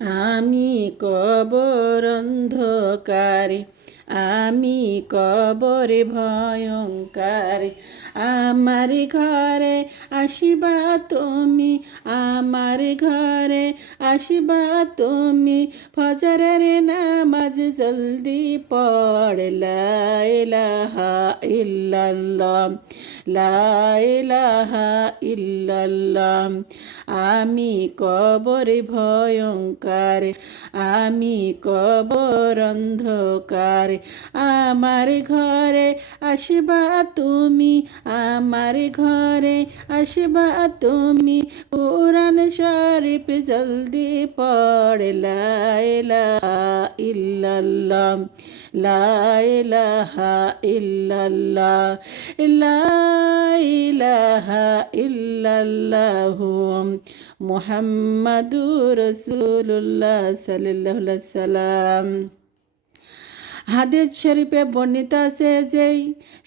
আমি কবর অন্ধকারে আমি কবরে ভয়ঙ্কার। আমার ঘরে আসিবা তুমি, আমার ঘরে আসিবা তুমি। ফজরের নামাজ জলদি পড় লাইলাহা ইল্লাল্লাহ লাইলাহা ইল্লাল্লাহ। আমি কবরে ভয়ঙ্কার, আমি কবর অন্ধকার। আমার ঘরে আসবা তুমি, আমার ঘরে আসবা তুমি। কোরআন শরীফ জলদি পড়ে লাইলাহা ইল্লাল্লাহ লাইলাহা ইল্লাল্লাহ লাইলাহা মুহাম্মাদুর সাল্লাম হাদিস শরীফে বর্ণিত আছে যেই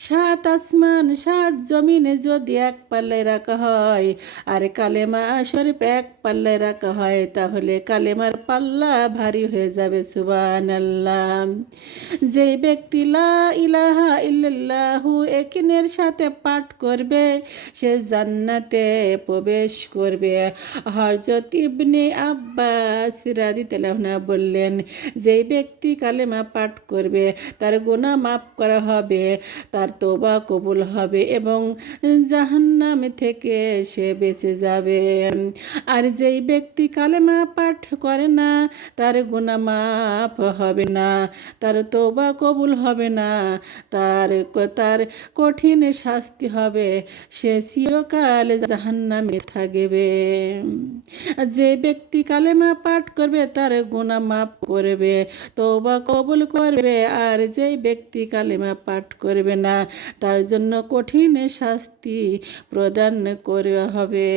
সাত আসমান, সাত জমিনে যদি এক পাল্লে রাখা হয় আর কালেমা শরীফ এক পাল্লে রাখা হয়, তাহলে কালেমার পাল্লা ভারী হয়ে যাবে সুবান আল্লাহ যেই ব্যক্তি লা ইলাহা ইল্লাল্লাহু একিনের সাথে পাঠ করবে, সে জান্নাতে প্রবেশ করবে। হরজত ইবনে আব্বাস রাদিতাল্লাহনা বললেন, যেই ব্যক্তি কালেমা পাঠ করবে। তার গোনা মাফ করা হবে, তার তোবা কবুল হবে এবং জাহান্নাম থেকে সে বেঁচে যাবে। আর যেই ব্যক্তি কালেমা পাঠ করে না, তার গোনা মাফ হবে না, তার তোবা কবুল হবে না, তার তার কঠিন শাস্তি হবে, সে চিরকাল জাহান্নামে থাকবে। যে ব্যক্তি কালেমা পাঠ করবে, তার গুণা মাফ করবে তোবা কবুল করবে আর যেই ব্যক্তি কালিমা পাঠ করবে না তার জন্য কঠিন শাস্তি প্রদান করা হবে।